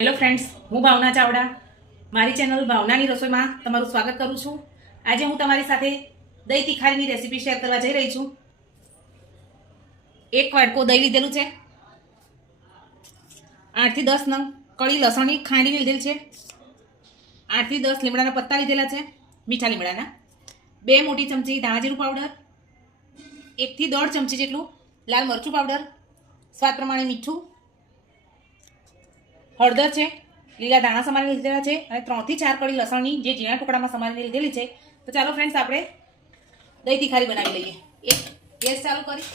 Hello friends, હું ભાવના ચાવડા મારી channel ભાવનાની રસોઈમાં તમારું સ્વાગત કરું છું। આજે હું તમારી સાથે દહીં તીખારીની રેસીપી શેર કરવા જઈ રહી છું। એક વાટકો દહીં લીધેલું છે, 8 થી 10 નંગ કળી લસણની ખાંડી લીધેલ છે, 8 થી 10 લીમડાના પત્તા લીધેલા છે, મીઠા લીમડાના, 2 મોટી ચમચી ધાણા જીરું પાવડર, 1 થી 1.5 ચમચી જેટલું લાલ મરચું પાવડર, સ્વાદ પ્રમાણે મીઠું, હળદર છે, લીલા દાણા સમારીને લીધેલા છે અને 3 થી 4 કળી લસણની જે ઝીણા ટુકડામાં સમારીને લીધેલી છે। તો ચાલો ફ્રેન્ડ્સ, આપણે દહીં તીખારી બનાવી લઈએ। એક ગેસ ચાલુ કરી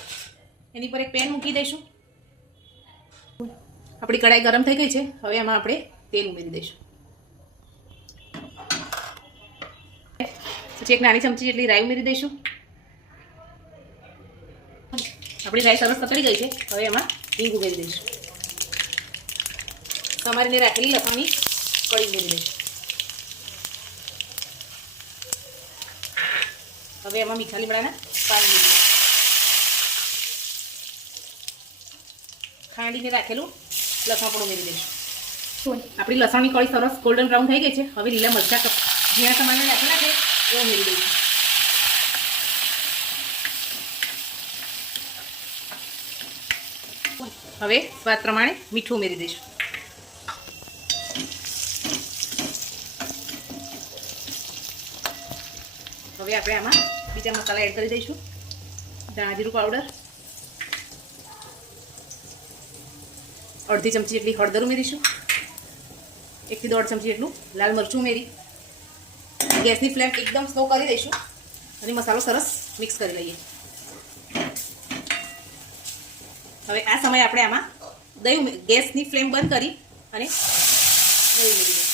એની પર એક પેન મૂકી દઈશું। આપણી કઢાઈ ગરમ થઈ ગઈ છે, હવે એમાં આપણે તેલ ઉમેરી દઈશું। પછી એક નાની ચમચી જેટલી રાઈ ઉમેરી દઈશું। આપણી રાઈ સરસ તતડી ગઈ છે, હવે એમાં હિંગ ઉમેરી દઈશું। સમારીને રાખેલી લસણની કળી ઉમેરી દઈશું। હવે એમાં મીઠા લીમડાના પાન ઉમેરી દઈશું। ખાંડીને રાખેલું લસણ પણ ઉમેરી દઈશું। આપણી લસણની કળી સરસ ગોલ્ડન બ્રાઉન થઈ ગઈ છે। હવે લીલા મરચાં ઝીણા સમારીને રાખેલા છે એ ઉમેરી દઈશું। હવે સ્વાદ પ્રમાણે મીઠું ઉમેરી દઈશું। હવે આપણે આમાં બીજા મસાલા એડ કરી દઈશું। ધાણા જીરું પાવડર, અડધી ચમચી જેટલી હળદર ઉમેરીશું, 1 થી 1.5 ચમચી જેટલું લાલ મરચું ઉમેરી ગેસની ફ્લેમ એકદમ સ્લો કરી દઈશું અને મસાલો સરસ મિક્સ કરી લઈએ। હવે આ સમયે આપણે આમાં દહીં ગેસની ફ્લેમ બંધ કરી અને દહીં ઉમેરી દઈશું।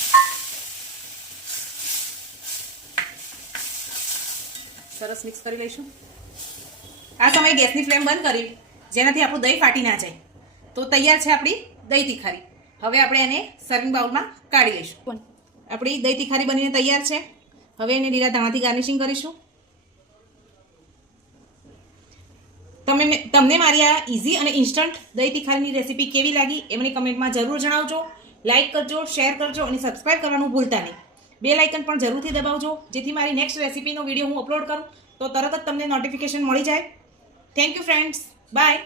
સરસ મિક્સ કરી લઈશું। આ સમયે ગેસની ફ્લેમ બંધ કરી જેનાથી આપણું દહીં ફાટી ના જાય। તો તૈયાર છે આપણી દહીં તીખારી। હવે આપણે એને સર્વિંગ બાઉલમાં કાઢી લઈશું। આપણી દહીં તીખારી બનીને તૈયાર છે। હવે એને લીલા ધાણાથી ગાર્નિશિંગ કરીશું। તમને મારી આ ઇઝી અને ઇન્સ્ટન્ટ દહીં તીખારીની રેસીપી કેવી લાગી એ મને કમેન્ટમાં જરૂર જણાવજો। લાઇક કરજો, શેર કરજો અને સબસ્ક્રાઈબ કરવાનું ભૂલતા નહીં। બેલ આઇકન પણ જરૂરથી દબાવજો જેથી મારી નેક્સ્ટ રેસીપીનો વિડીયો હું અપલોડ કરું તો તરત જ તમને નોટિફિકેશન મળી જાય। Thank you friends, by.